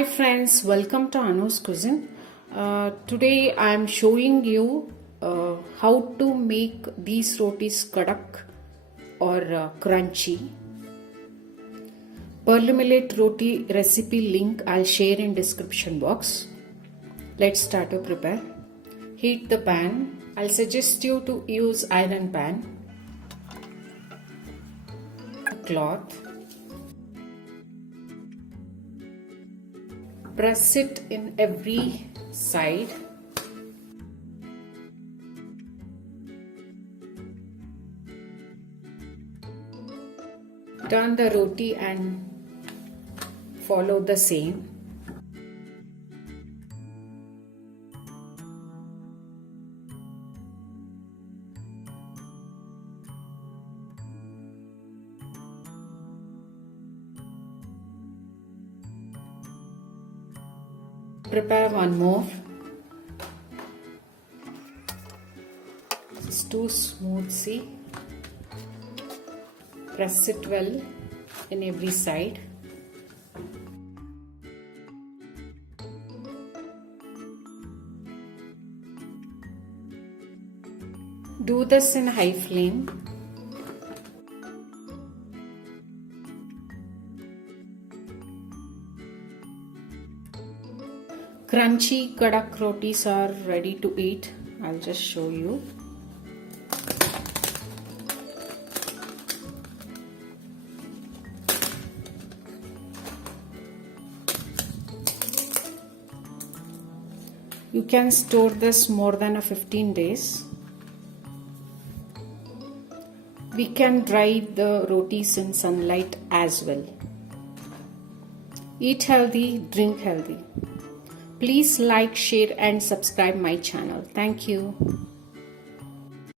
Hi friends, welcome to Anu's Cuisine. Today I am showing you how to make these rotis kadak or crunchy. Pearl millet roti recipe link I'll share in description box. Let's start to prepare. Heat the pan. I'll suggest you to use iron pan. A cloth. Press it in every side. Turn the roti and follow the same. Prepare one more. It's too smooth, see? Press it well in every side. Do this in high flame. Crunchy Kadak rotis are ready to eat. I'll just show you. You can store this more than 15 days. We can dry the rotis in sunlight as well. Eat healthy, drink healthy. Please like, share and subscribe my channel. Thank you.